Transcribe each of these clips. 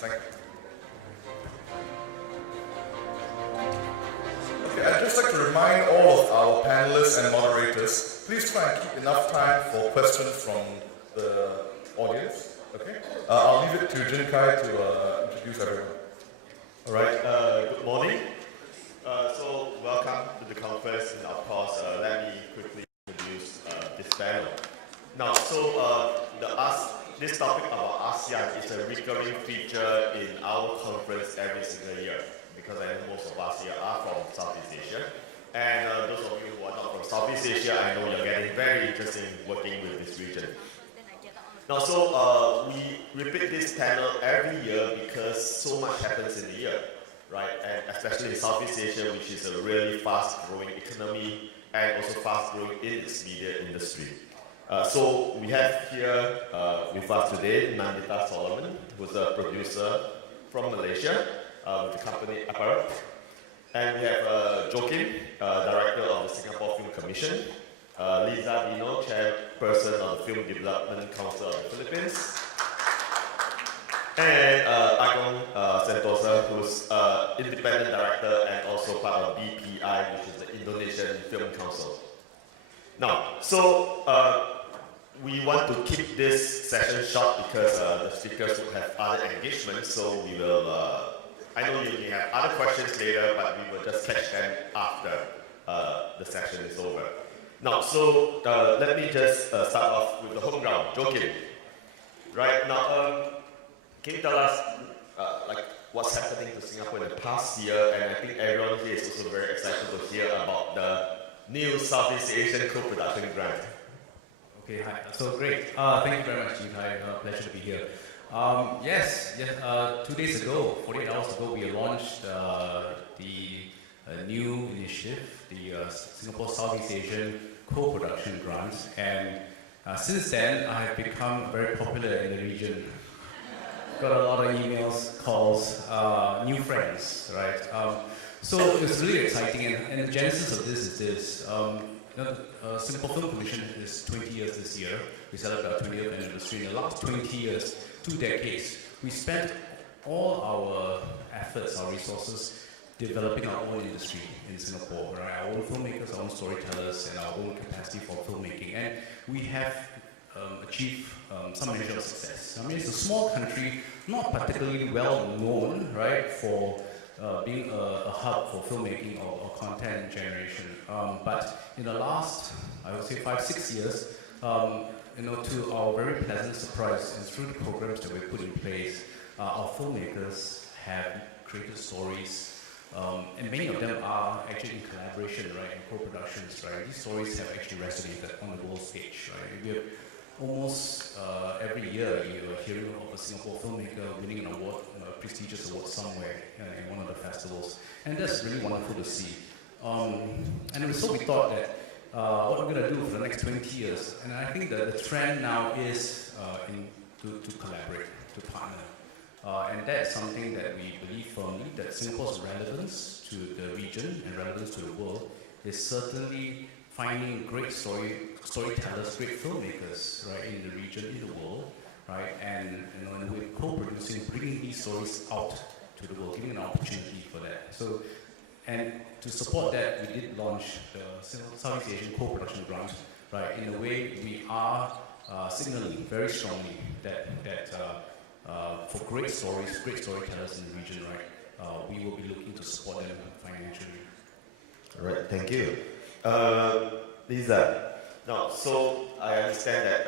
Thank you. Okay, I'd just like to remind all of our panelists and moderators, please try and keep enough time for questions from the audience. Okay? I'll leave it to Jin Kai to introduce everyone. All right, good morning. So welcome to the conference, and of course, let me quickly introduce this panel. Now, so this topic about ASEAN is a recurring feature in our conference every single year, because I know most of us here are from Southeast Asia. And those of you who are not from Southeast Asia, I know you're getting very interested in working with this region. Now, so we repeat this panel every year because so much happens in the year, right? And especially in Southeast Asia, which is a really fast-growing economy and also fast-growing in its media industry. So we have here with us today Nandita Solomon, who's a producer from Malaysia with the company Aparat. And we have Joaquin, director of the Singapore Film Commission. Liza Dino, chairperson of the Film Development Council of the Philippines. And Agong Sentosa, who's independent director and also part of BPI, which is the Indonesian Film Council. Now, so we want to keep this session short because the speakers will have other engagements, so we will, I know you may have other questions later, but we will just catch them after the session is over. Now, so let me just start off with the home ground, Joaquin. Right now, can you tell us like what's happening to Singapore in the past year? And I think everyone here is also very excited to hear about the new Southeast Asian co-production grant. Okay, hi. So great. Thank you very much, Jin-Kai. Pleasure to be here. Yes, 2 days ago, 48 hours ago, we launched the new initiative, the Singapore Southeast Asian Co-Production Grant, and since then I have become very popular in the region. Got a lot of emails, calls, new friends, right? So it's really exciting, and the genesis of this is this. Singapore Film Commission is 20 years this year. We celebrate our 20th anniversary. In the last 20 years, 2 decades, we spent all our efforts, our resources, developing our own industry in Singapore, right? Our own filmmakers, our own storytellers, and our own capacity for filmmaking. And we have achieved some measure of success. I mean, it's a small country, not particularly well known, right, for being a hub for filmmaking or content generation. But in the last, I would say 5-6 years, to our very pleasant surprise, and through the programs that we put in place, our filmmakers have created stories. And many of them are actually in collaboration, right, in co-productions, right? These stories have actually resonated on the world stage, right? We have almost every year you're hearing of a Singapore filmmaker winning an award, a prestigious award somewhere in one of the festivals, and that's really wonderful to see. And so we thought that what we're going to do for the next 20 years, and I think that the trend now is to collaborate, to partner. And that's something that we believe firmly, that Singapore's relevance to the region and relevance to the world is certainly finding great storytellers, great filmmakers, right, in the region, in the world, right, and we're co-producing, bringing these stories out to the world, giving an opportunity for that. So, and to support that, we did launch the Southeast Asian Co-Production Grant, right. In a way, we are signaling very strongly that for great stories, great storytellers in the region, right, we will be looking to support them financially. All right, thank you. Lisa, now, so I understand that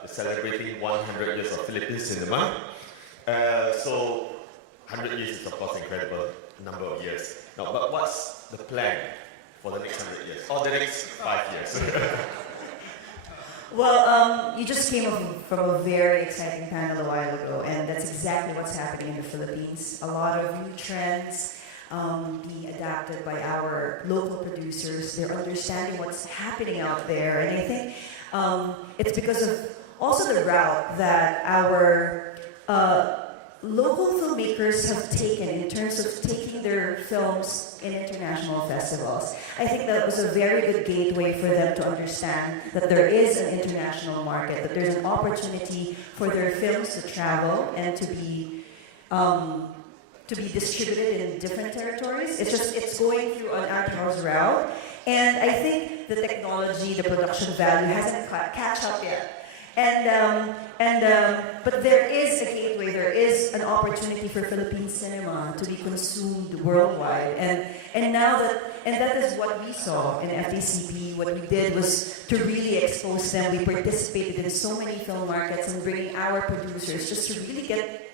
you're celebrating 100 years of Philippine cinema. So 100 years is, of course, incredible number of years. Now, but what's the plan for the next 100 years, or the next 5 years? Well, you just came from a very exciting panel a while ago, and that's exactly what's happening in the Philippines. A lot of new trends being adapted by our local producers. They're understanding what's happening out there, and I think it's because of also the route that our local filmmakers have taken in terms of taking their films in international festivals. I think that was a very good gateway for them to understand that there is an international market, that there's an opportunity for their films to travel and to be to be distributed in different territories. It's going through an art house route, and I think the technology, the production value hasn't catch up yet. But there is a gateway, there is an opportunity for Philippine cinema to be consumed worldwide, and that is what we saw in FTCP. What we did was to really expose them. We participated in so many film markets and bringing our producers just to really get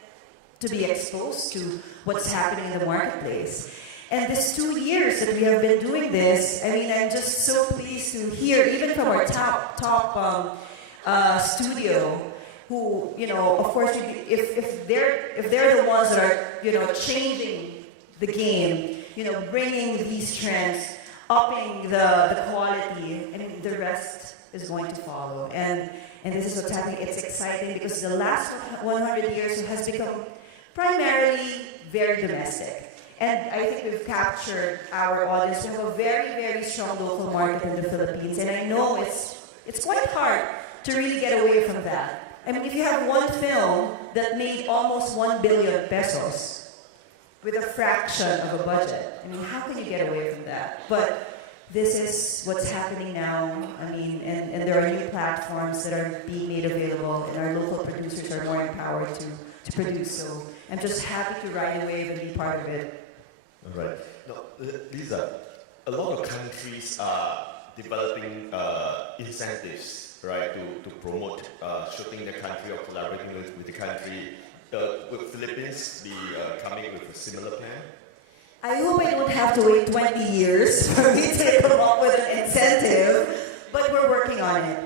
to be exposed to what's happening in the marketplace. And this 2 years that we have been doing this, I mean, I'm just so pleased to hear, even from our top studio, who, you know, of course, if they're the ones that are, you know, changing the game, you know, bringing these trends, upping the quality, and the rest is going to follow. And this is what's happening. It's exciting because the last 100 years has become primarily very domestic. And I think we've captured our audience. We have a very, very strong local market in the Philippines. And I know it's quite hard to really get away from that. I mean, if you have one film that made almost 1 billion pesos with a fraction of a budget, I mean, how can you get away from that? But this is what's happening now. I mean, and there are new platforms that are being made available, and our local producers are more empowered to produce. So I'm just happy to ride the wave and be part of it. All right. Now, Lisa, a lot of countries are developing incentives, right, to promote shooting the country or collaborating with the country. Will Philippines be coming with a similar plan? I hope I don't have to wait 20 years for me to come up with an incentive, but we're working on it.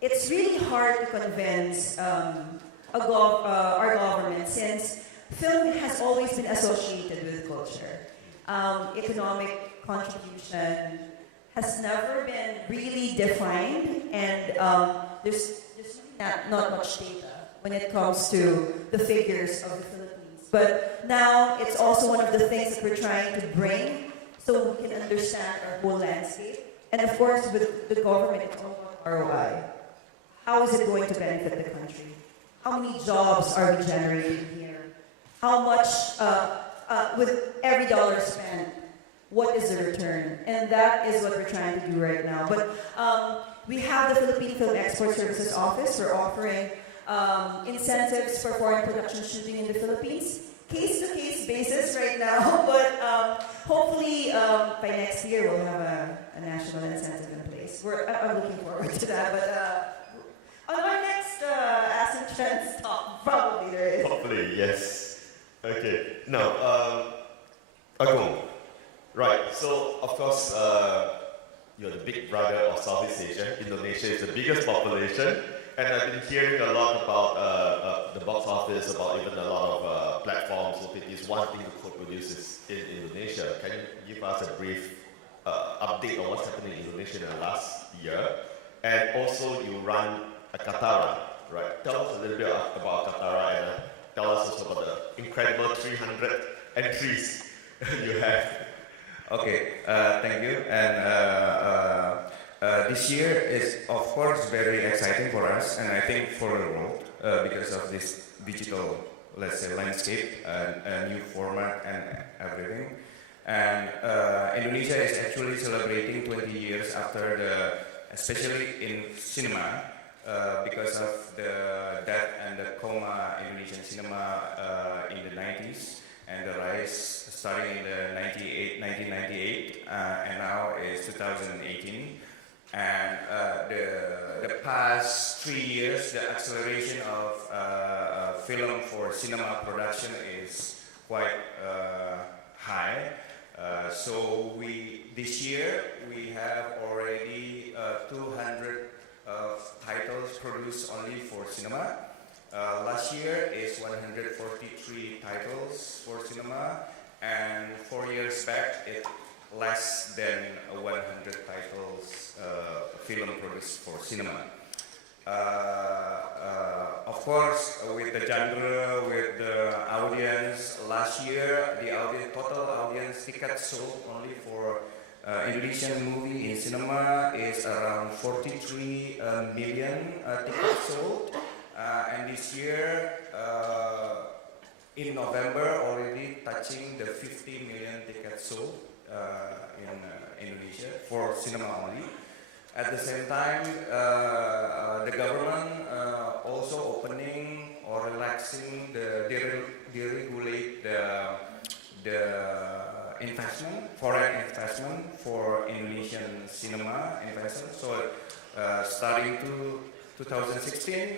It's really hard to convince our government, since film has always been associated with culture. Economic contribution has never been really defined, and there's not much data when it comes to the figures of the Philippines. But now it's also one of the things that we're trying to bring so we can understand our whole landscape. And of course, with the government, it's all about ROI. How is it going to benefit the country? How many jobs are we generating here? How much, with every dollar spent, what is the return? And that is what we're trying to do right now. But we have the Philippine Film Export Services Office. We're offering incentives for foreign production shooting in the Philippines. Case-to-case basis right now, but hopefully by next year we'll have a national incentive in place. I'm looking forward to that, but on our next ASEAN Trends talk, probably there is. Hopefully, yes. Okay. Now, Agong. Right. So, of course, you're the big brother of Southeast Asia. Indonesia is the biggest population. And I've been hearing a lot about the box office, about even a lot of platforms, OTTs wanting to co-produce in Indonesia. Can you give us a brief update on what's happening in Indonesia in the last year? And also, you run a Katara, right? Tell us a little bit about Katara, and tell us also about the incredible 300 entries you have. Okay, thank you. And this year is, of course, very exciting for us, and I think for the world, because of this digital, let's say, landscape, a new format and everything. And Indonesia is actually celebrating 20 years after especially in cinema, because of the death and the coma Indonesian cinema in the 90s, and the rise starting in the 1998, and now is 2018. And the past 3 years, the acceleration of film for cinema production is quite high. So this year we have already 200 titles produced only for cinema. Last year is 143 titles for cinema, and 4 years back it less than 100 titles film produced for cinema. Of course, with the genre, with the audience, last year the total audience tickets sold only for Indonesian movie in cinema is around 43 million tickets sold, and this year in November already touching the 50 million tickets sold in Indonesia for cinema only. At the same time, the government also opening or relaxing deregulate the investment, foreign investment for Indonesian cinema investment. So starting to 2016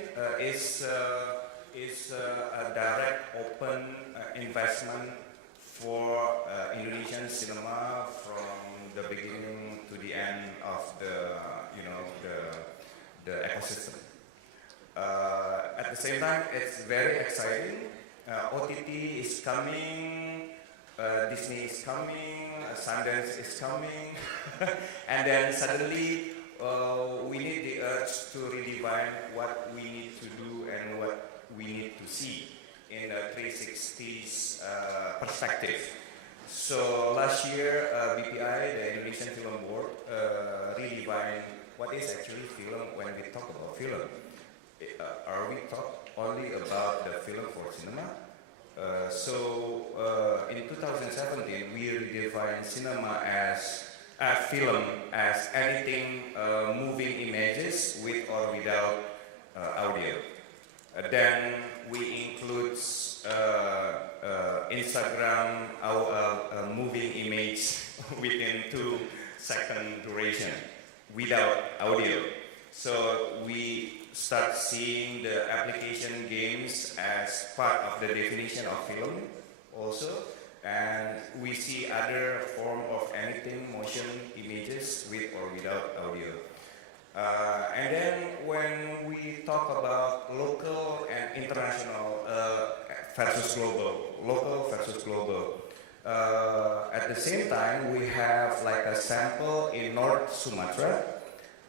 is a direct open investment for Indonesian cinema from the beginning to the end of the ecosystem. At the same time, it's very exciting. OTT is coming, Disney is coming, Sundance is coming, and then suddenly we need the urge to redefine what we need to do and what we need to see in a 360s perspective. So last year, BPI, the Indonesian Film Board, redefined what is actually film when we talk about film. Are we talk only about the film for cinema? So in 2017, we redefined cinema as film as anything moving images with or without audio. Then we include Instagram moving image within 2-second duration without audio. So we start seeing the application games as part of the definition of film also, and we see other form of anything motion images with or without audio. And then when we talk about local and international versus global, at the same time we have like a sample in North Sumatra.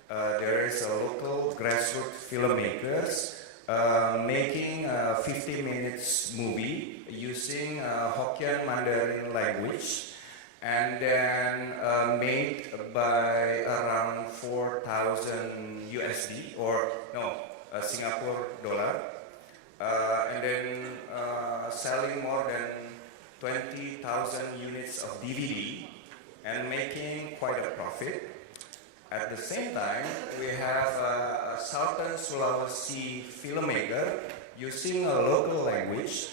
There is a local grassroots filmmakers making a 50 minutes movie using Hokkien Mandarin language, and then made by around 4,000 USD or no, Singapore dollar, and then selling more than 20,000 units of DVD and making quite a profit. At the same time, we have a Southern Sulawesi filmmaker using a local language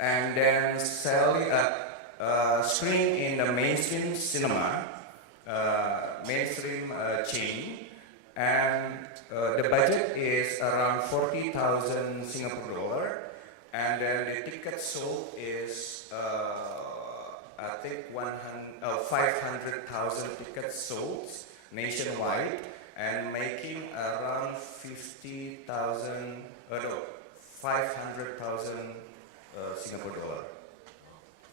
and then selling screen in the mainstream cinema, mainstream chain, and the budget is around 40,000 Singapore dollar, and then the ticket sold is I think 500,000 tickets sold nationwide and making around 500,000 Singapore dollar.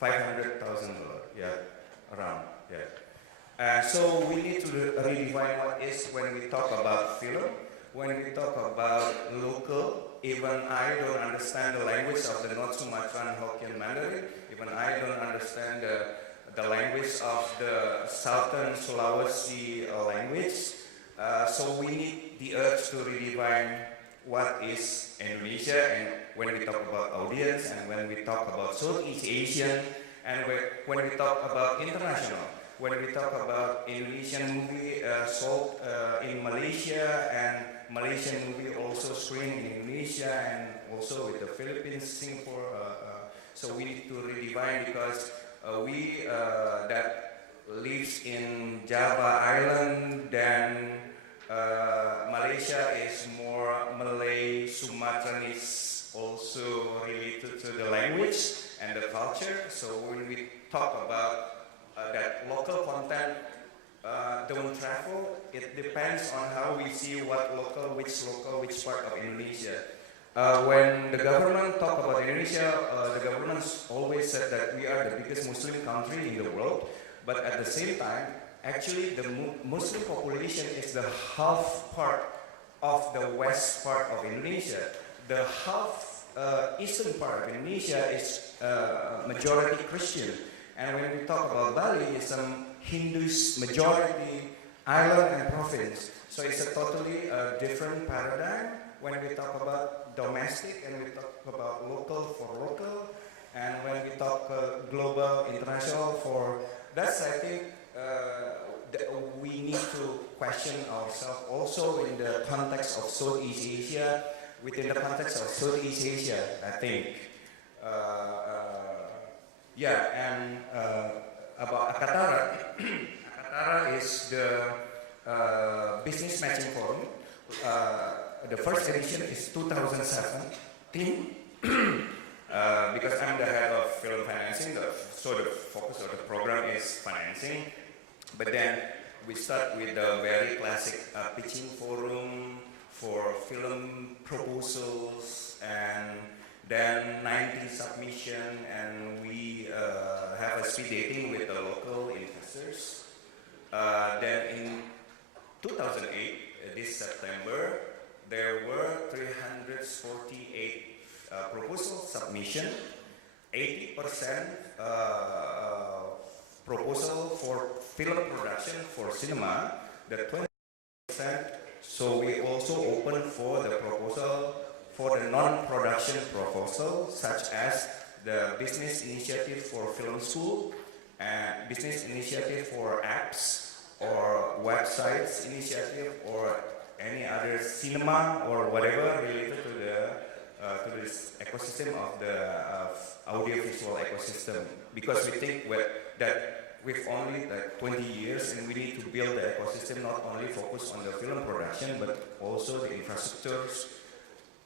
$500,000, yeah, around, yeah. So we need to redefine what is when we talk about film, when we talk about local. Even I don't understand the language of the North Sumatran Hokkien Mandarin. Even I don't understand the language of the Southern Sulawesi language. So we need the urge to redefine what is Indonesia, and when we talk about audience, and when we talk about Southeast Asian, and when we talk about international, when we talk about Indonesian movie sold in Malaysia, and Malaysian movie also screened in Indonesia, and also with the Philippines, Singapore. So we need to redefine, because we that lives in Java Island, then Malaysia is more Malay, Sumatranese, also related to the language and the culture. So when we talk about that local content don't travel, it depends on how we see what local, which part of Indonesia. When the government talk about Indonesia, the government always said that we are the biggest Muslim country in the world, but at the same time, actually the Muslim population is the half part of the west part of Indonesia. The half eastern part of Indonesia is majority Christian. And when we talk about Bali, it's a Hindus majority island and province. So it's a totally different paradigm when we talk about domestic and we talk about local for local, and when we talk global, international for, that's I think we need to question ourselves also in the context of Southeast Asia, within the context of Southeast Asia, I think. And about Akatara, Akatara is the business matching forum. The first edition is 2017. Because I'm the head of film financing, so the focus of the program is financing. But then we start with the very classic pitching forum for film proposals, and then 90 submission, and we have a speed dating with the local investors. Then in 2008, this September, there were 348 proposal submission, 80% proposal for film production for cinema, the 20%. So we also open for the proposal for the non-production proposal, such as the business initiative for film school and business initiative for apps or websites initiative or any other cinema or whatever related to this ecosystem of the audiovisual ecosystem, because we think that with only 20 years and we need to build the ecosystem not only focus on the film production but also the infrastructures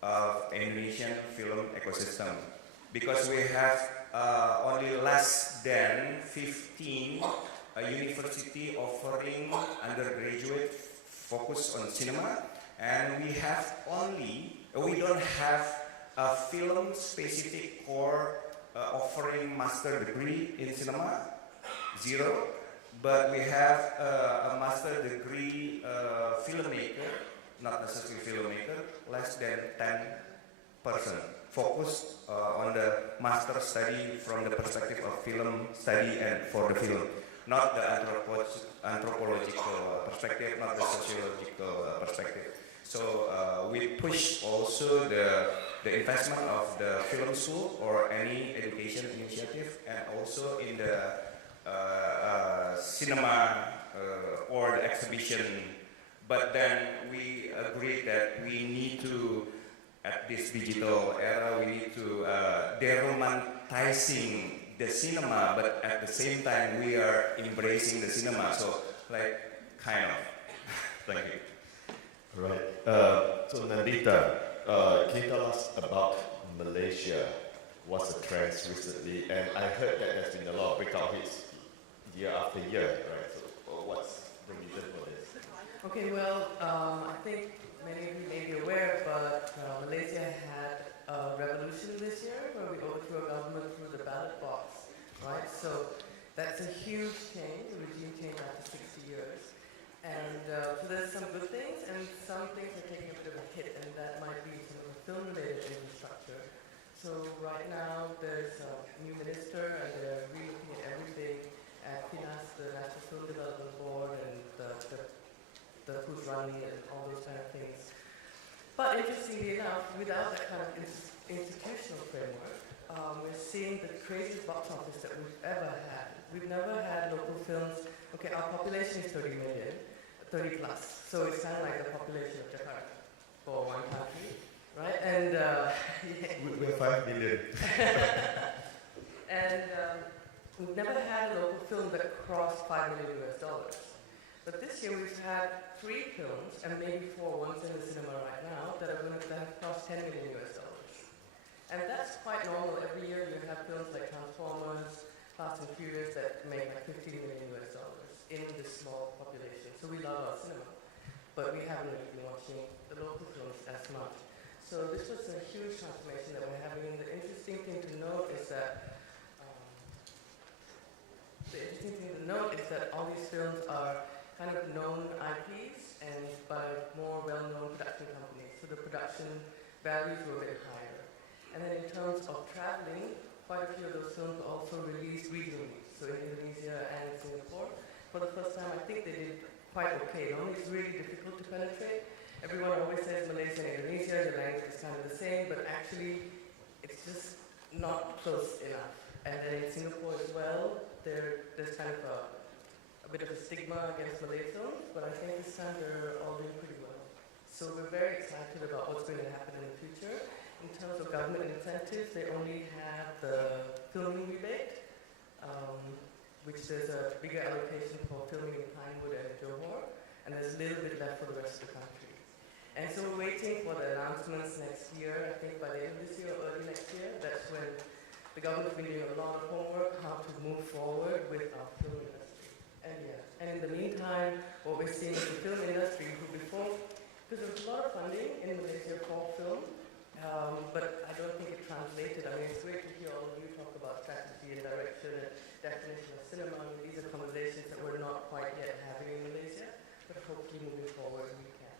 of Indonesian film ecosystem, because we have only less than 15 university offering undergraduate focus on cinema, and we don't have a film specific core offering master degree in cinema, 0, but we have a master degree filmmaker, not necessarily filmmaker, less than 10% focused on the master study from the perspective of film study and for the film, not the anthropological perspective, not the sociological perspective. So we push also the investment of the film school or any education initiative, and also in the cinema or the exhibition. But then we agree that we need to, at this digital era, we need to de-romanticizing the cinema, but at the same time we are embracing the cinema. So kind of. Thank you. Right. So Nandita, can you tell us about Malaysia? What's the trends recently? And I heard that there's been a lot of breakout hits year after year, right? So what's the reason for this? Okay, well, I think many of you may be aware, but Malaysia had a revolution this year where we overthrew a government through the ballot box, right? So that's a huge change, a regime change after 60 years. And so there's some good things, and some things are taking a bit of a hit, and that might be some of the film-related infrastructure. So right now there's a new minister, and they're re-looking at everything, at FINAS, the National Film Development Board, and the who's running it, and all those kind of things. But interestingly enough, without that kind of institutional framework, we're seeing the craziest box office that we've ever had. We've never had local films. Okay, our population is 30 million, 30 plus, so it's kind of like the population of Jakarta for one country, right? And we're 5 million. And we've never had a local film that crossed $5 million US. But this year we've had 3 films, and maybe 4 ones in the cinema right now, that have crossed $10 million US. And that's quite normal. Every year you have films like Transformers, Fast and Furious that make like $15 million US in this small population. So we love our cinema, but we haven't really been watching the local films as much. So this was a huge transformation that we're having. And the interesting thing to note is that all these films are kind of known IPs and by more well-known production companies. So the production values were a bit higher. And then in terms of traveling, quite a few of those films also released regionally. So in Indonesia and Singapore, for the first time, I think they did quite okay. Normally it's really difficult to penetrate, everyone always says Malaysia and Indonesia, the language is kind of the same, but actually it's just not close enough. And then in Singapore as well, there's kind of a bit of a stigma against Malay films, but I think this time they're all doing pretty well. So we're very excited about what's going to happen in the future. In terms of government incentives, they only have the filming rebate, which there's a bigger allocation for filming in Pinewood and Johor, and there's a little bit left for the rest of the country. And so we're waiting for the announcements next year. I think by the end of this year or early next year, that's when the government's been doing a lot of homework how to move forward with our film industry. And in the meantime, what we're seeing is the film industry, who before, because there was a lot of funding in Malaysia for film, but I don't think it translated. I mean, it's great to hear all of you talk about strategy and direction and definition of cinema. I mean, these are conversations that we're not quite yet having in Malaysia, but hopefully moving forward we can.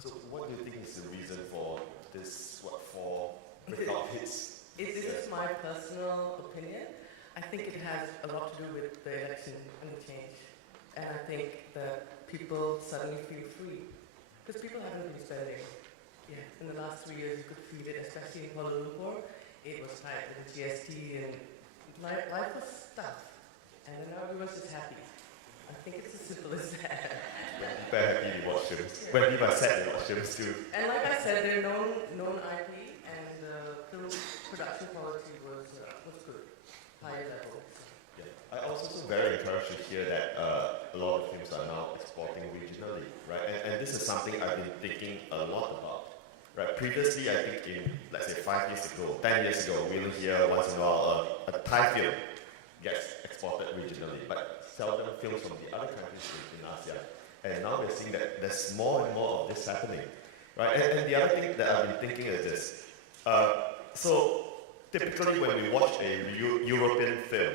So what do you think is the reason for this, for breakout hits? This is my personal opinion. I think it has a lot to do with the election and the change. And I think that people suddenly feel free. Because people haven't been spending. Yeah, in the last 3 years you could feel it, especially in Kuala Lumpur. It was tight with the GST and life was tough. And now everyone's just happy. I think it's as simple as that. When people are happy, we watch films. When people are sad, we watch films too. And like I said, they're known IP, and the film production quality was good, high level. Yeah. I was also very encouraged to hear that a lot of films are now exporting regionally, right? And this is something I've been thinking a lot about. Right? Previously, I think in, let's say 5 years ago, 10 years ago, we'll hear once in a while a Thai film gets exported regionally, but seldom films from the other countries in ASEAN. And now we're seeing that there's more and more of this happening. Right? And the other thing that I've been thinking is this. So typically when we watch a European film,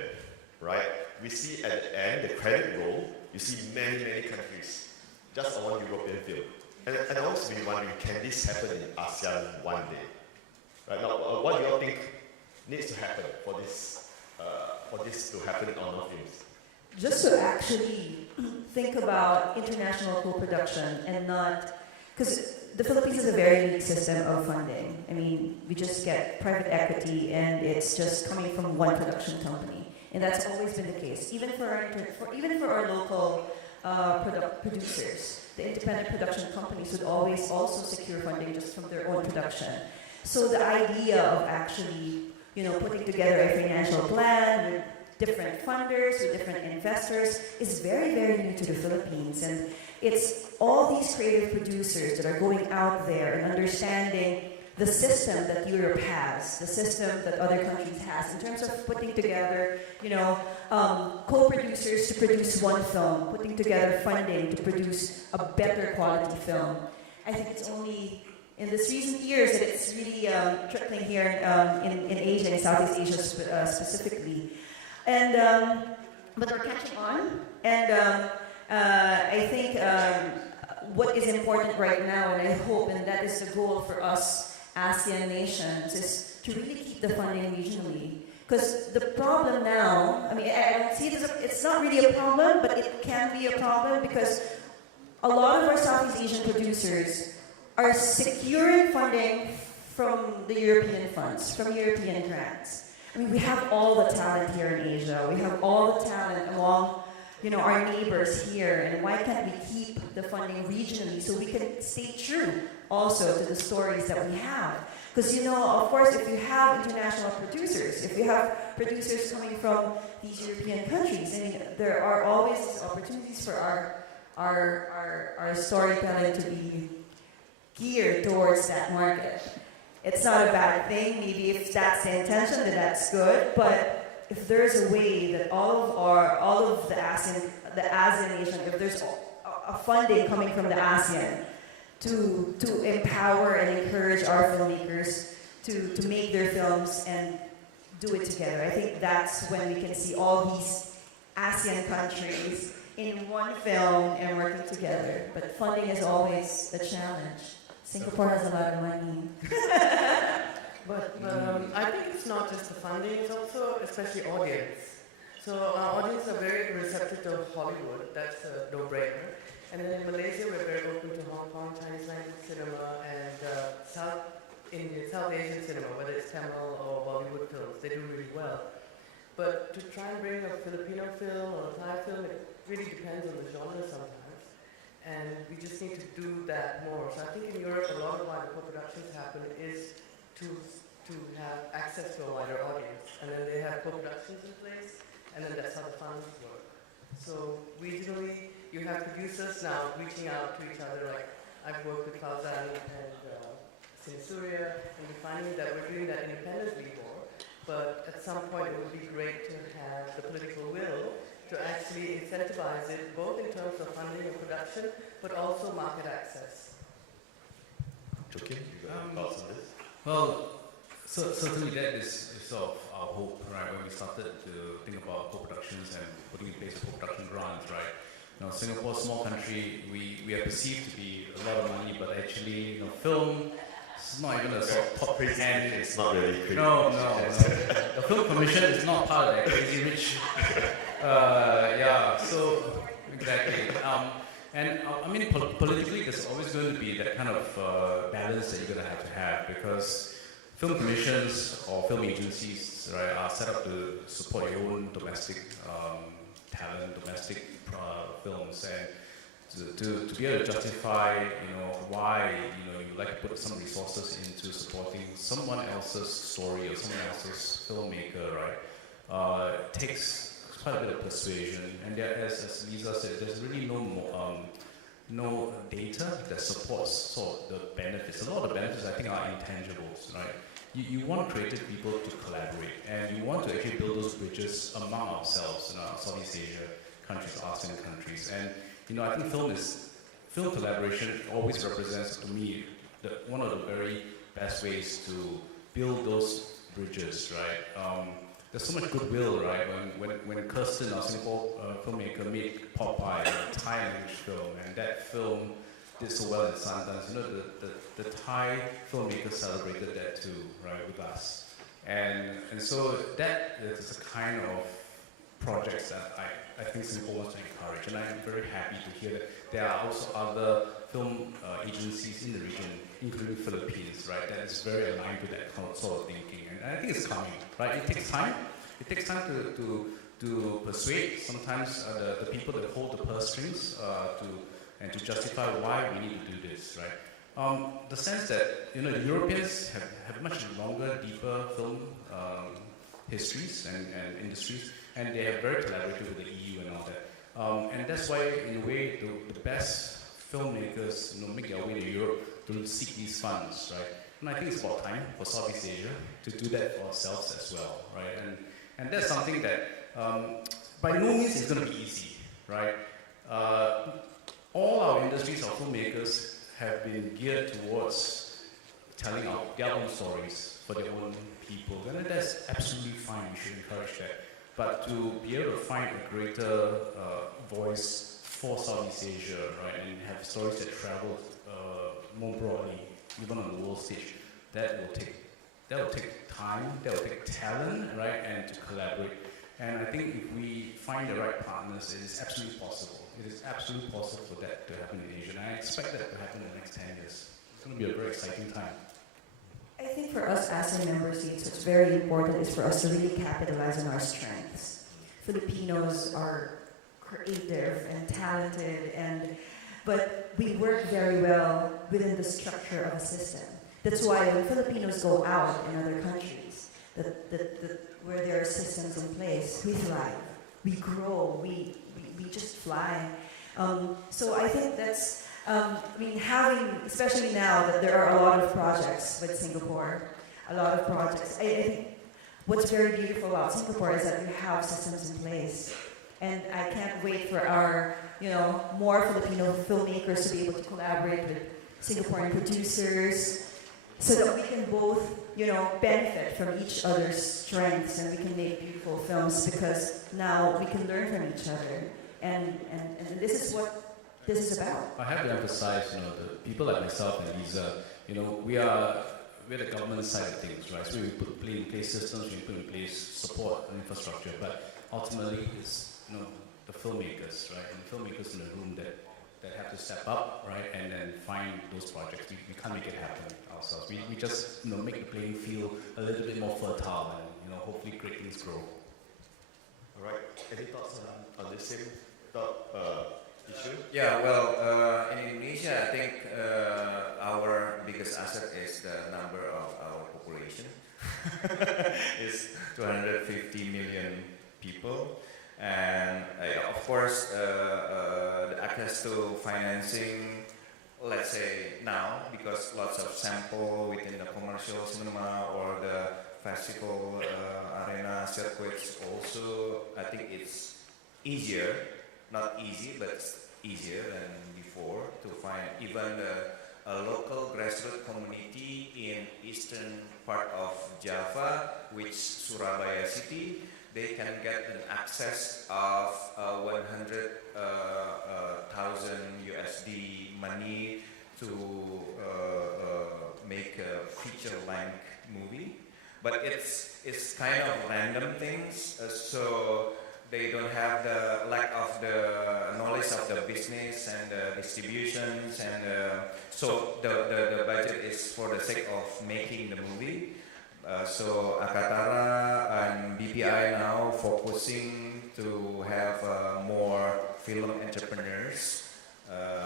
right, we see at the end, the credit roll, you see many, many countries, just on one European film. And I also been wondering, can this happen in ASEAN one day? Right now, what do you all think needs to happen for this to happen on our films? Just to actually think about international co-production and not, because the Philippines has a very unique system of funding. I mean, we just get private equity and it's just coming from one production company. And that's always been the case, even for our local producers. The independent production companies would always also secure funding just from their own production. So the idea of actually, putting together a financial plan with different funders, with different investors, is very, very new to the Philippines. And it's all these creative producers that are going out there and understanding the system that Europe has, the system that other countries has, in terms of putting together, co-producers to produce one film, putting together funding to produce a better quality film. I think it's only in this recent years that it's really trickling here in Asia, in Southeast Asia specifically. And but we're catching on, and I think what is important right now, and I hope, and that is the goal for us ASEAN nations, is to really keep the funding regionally. Because the problem now, I mean, I see this, it's not really a problem, but it can be a problem because a lot of our Southeast Asian producers are securing funding from the European funds, from European grants. I mean, we have all the talent here in Asia. We have all the talent among, our neighbors here. And why can't we keep the funding regionally so we can stay true also to the stories that we have? Because, of course, if you have international producers, if you have producers coming from these European countries, I mean, there are always opportunities for our storytelling to be geared towards that market. It's not a bad thing. Maybe if that's the intention, then that's good. But if there's a way that all of the ASEAN nation, if there's a funding coming from the ASEAN to empower and encourage our filmmakers to make their films and do it together, I think that's when we can see all these ASEAN countries in one film and working together. But funding is always the challenge. Singapore has a lot of money. But I think it's not just the funding, it's also especially audience. So our audience are very receptive to Hollywood, that's a no-brainer. And then in Malaysia, we're very open to Hong Kong, Chinese language cinema, and South Asian cinema, whether it's Tamil or Bollywood films. They do really well. But to try and bring a Filipino film or a Thai film, it really depends on the genre sometimes. And we just need to do that more. So I think in Europe, a lot of why the co-productions happen is to have access to a wider audience. And then they have co-productions in place, and then that's how the funds work. So regionally, you have producers now reaching out to each other, like I've worked with Fauzan and Sinsuria, and we're finding that we're doing that independently more. But at some point, it would be great to have the political will to actually incentivize it, both in terms of funding and production, but also market access. Joaquin, you got thoughts on this? Well, certainly that is sort of our hope, right? When we started to think about co-productions and putting in place co-production grants, right? You know, Singapore, small country, we are perceived to be a lot of money, but actually, you know, film. It's not even a sort of top end. It's not really crazy. No. The Film Commission is not part of that crazy rich. Yeah, so exactly. And I mean, politically, there's always going to be that kind of balance that you're going to have because film commissions or film agencies, right, are set up to support your own domestic talent, domestic films, and to be able to justify, you know, why, you know, you like to put some resources into supporting someone else's story or someone else's filmmaker, right, takes quite a bit of persuasion. And there, as Lisa said, there's really no data that supports sort of the benefits. A lot of the benefits, I think, are intangibles, right? You want creative people to collaborate, and you want to actually build those bridges among ourselves in our Southeast Asia countries, ASEAN countries. And you know, I think film collaboration always represents, to me, one of the very best ways to build those bridges, right? There's so much goodwill, right? When Kirsten, our Singapore filmmaker, made Popeye, a Thai language film, and that film did so well in Sundance, you know, the Thai filmmakers celebrated that too, right, with us. And so that is the kind of projects that I think Singapore wants to encourage, and I'm very happy to hear that there are also other film agencies in the region, including Philippines, right, that is very aligned to that sort of thinking, and I think it's coming, right? It takes time. It takes time to persuade sometimes the people that hold the purse strings to justify why we need to do this, right? The sense that, you know, the Europeans have much longer, deeper film histories and industries, and they are very collaborative with the EU and all that. And that's why, in a way, the best filmmakers, you know, make their way to Europe to seek these funds, right? And I think it's about time for Southeast Asia to do that for ourselves as well, right? And that's something that by no means is going to be easy, right? All our industries, our filmmakers, have been geared towards telling their own stories for their own people, and that's absolutely fine. We should encourage that. But to be able to find a greater voice for Southeast Asia, right, and have stories that travel more broadly, even on the world stage, that will take time, that will take talent, right, and to collaborate. And I think if we find the right partners, it is absolutely possible. It is absolutely possible for that to happen in Asia, and I expect that to happen in the next 10 years. It's going to be a very exciting time. I think for us ASEAN member states, what's very important is for us to really capitalize on our strengths. Filipinos are creative and talented, but we work very well within the structure of a system. That's why when Filipinos go out in other countries, where there are systems in place, we thrive, we grow, we just fly. So I think that's, especially now that there are a lot of projects with Singapore, I think what's very beautiful about Singapore is that we have systems in place. And I can't wait for our, more Filipino filmmakers to be able to collaborate with Singaporean producers so that we can both, benefit from each other's strengths and we can make beautiful films because now we can learn from each other. And this is what this is about. I have to emphasize, the people like myself and Lisa, we're the government side of things, right? So we put in place systems, we put in place support and infrastructure, but ultimately it's, the filmmakers, right? And the filmmakers in the room that that have to step up, right, and then find those projects. We can't make it happen ourselves. We just make the playing field a little bit more fertile and hopefully great things grow. All right. Any thoughts on this same issue? Yeah, well, in Indonesia, I think our biggest asset is the number of our population. It's 250 million people. And of course, the access to financing, let's say now, because lots of sample within the commercial cinema or the festival arena circuits also, I think it's easier, not easy, but easier than before to find even a local grassroots community in eastern part of Java, which Surabaya city. They can get an access of 100,000 USD money to make a feature-length movie, but it's kind of random things. So they don't have the lack of the knowledge of the business and the distributions, and so the budget is for the sake of making the movie. So Akatara and BPI now focusing to have more film entrepreneurs,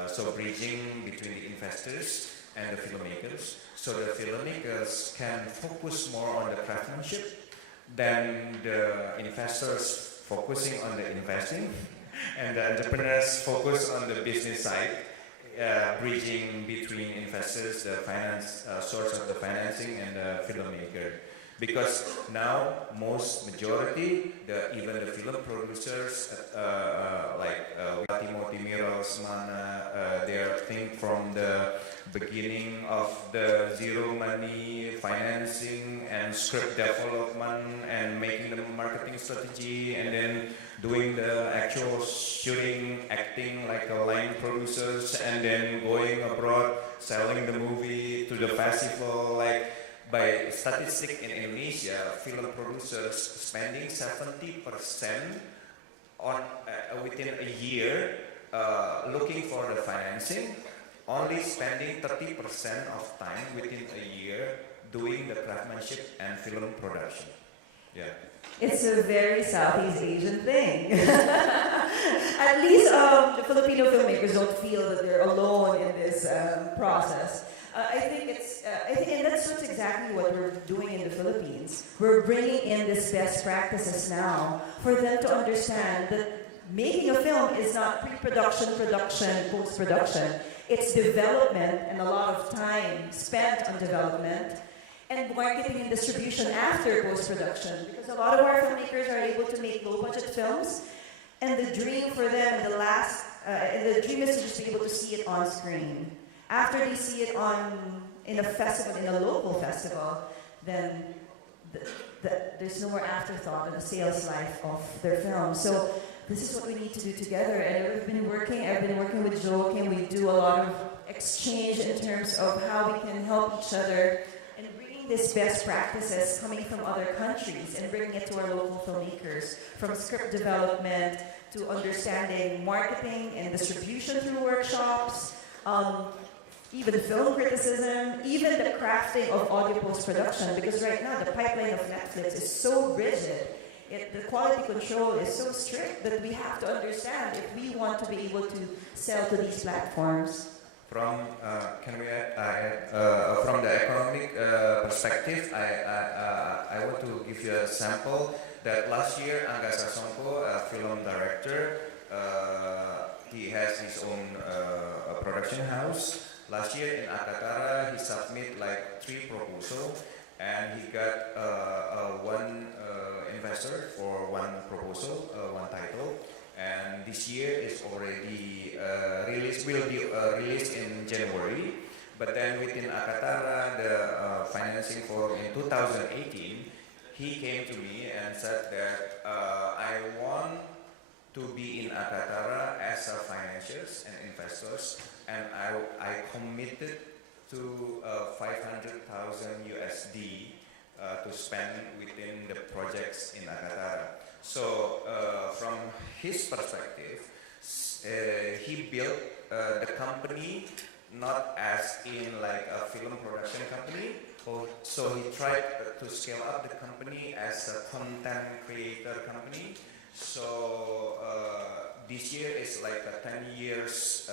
so bridging between the investors and the filmmakers, so the filmmakers can focus more on the craftsmanship than the investors focusing on the investing, and the entrepreneurs focus on the business side. Bridging between investors, the finance source of the financing, and the filmmaker. Because now majority, even the film producers like Timothy Miros, Mana, they are think from the beginning of the zero money financing and script development and making the marketing strategy, and then doing the actual shooting, acting like a line producers, and then going abroad, selling the movie to the festival. Like by statistic in Indonesia, film producers spending 70% on within a year looking for the financing, only spending 30% of time within a year doing the craftsmanship and film production. Yeah. It's a very Southeast Asian thing. At least the Filipino filmmakers don't feel that they're alone in this process. I think and that's exactly what we're doing in the Philippines. We're bringing in this best practices now for them to understand that making a film is not pre-production, production, post-production. It's development and a lot of time spent on development, and marketing and distribution after post-production, because a lot of our filmmakers are able to make low-budget films, and the dream for them, the dream is to just be able to see it on screen. After they see it in a festival, in a local festival, then there's no more afterthought in the sales life of their film. So this is what we need to do together, and I've been working with Joaquin. We do a lot of exchange in terms of how we can help each other, and these best practices coming from other countries and bringing it to our local filmmakers, from script development to understanding marketing and distribution through workshops, even film criticism, even the crafting of audio post-production, because right now the pipeline of Netflix is so rigid, the quality control is so strict that we have to understand if we want to be able to sell to these platforms. From from the economic perspective, I want to give you a sample that last year Angga Sasongko, a film director, he has his own production house. Last year in Akatara, he submit like 3 proposals, and he got one investor for one proposal, one title. And this year is already released, will be released in January. But then within Akatara, the financing for in 2018, he came to me and said that I want to be in Akatara as a financiers and investors, and I committed to 500,000 USD to spend within the projects in Akatara. So from his perspective, he built the company not as in like a film production company. So he tried to scale up the company as a content creator company. So this year is like a 10 years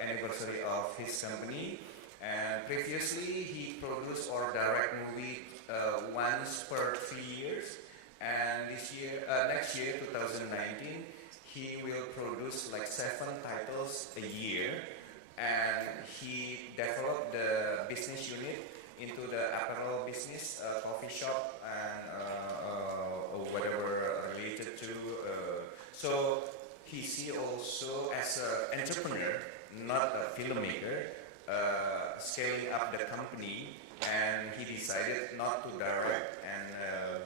anniversary of his company. And previously he produced or direct movie once per 3 years. And this year, next year, 2019, he will produce like 7 titles a year. And he developed the business unit into the apparel business, coffee shop, and whatever related to. So he see also as an entrepreneur, not a filmmaker, scaling up the company, and he decided not to direct and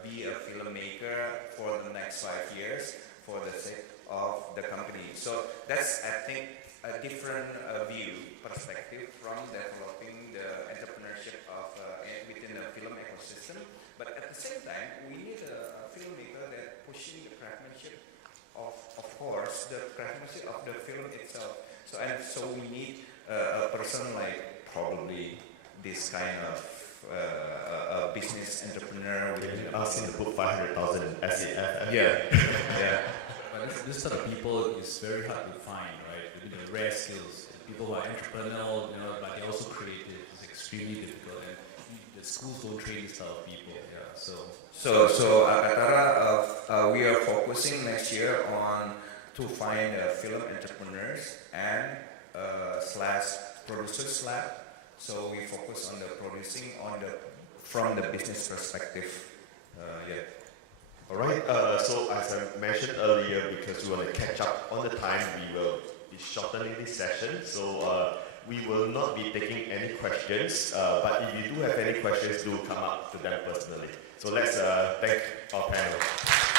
be a filmmaker for the next 5 years for the sake of the company. So that's, I think, a different perspective from developing the entrepreneurship of within the film ecosystem. But at the same time, we need a filmmaker that pushing the craftsmanship of course, the craftsmanship of the film itself. So we need a person like probably this kind of a business entrepreneur. Asking to put 500,000 SEF. Yeah, yeah. But this sort of people is very hard to find, right? The rare skills. People who are entrepreneurial, but they're also creative. It's extremely difficult, and the schools don't train this type of people. Yeah, So Akatara, we are focusing next year on to find film entrepreneurs and slash producers lab. So we focus on the producing from the business perspective. Yeah. All right. So as I mentioned earlier, because we want to catch up on the time, we will be shortening this session. So we will not be taking any questions. But if you do have any questions, do come up to them personally. So let's thank our panel.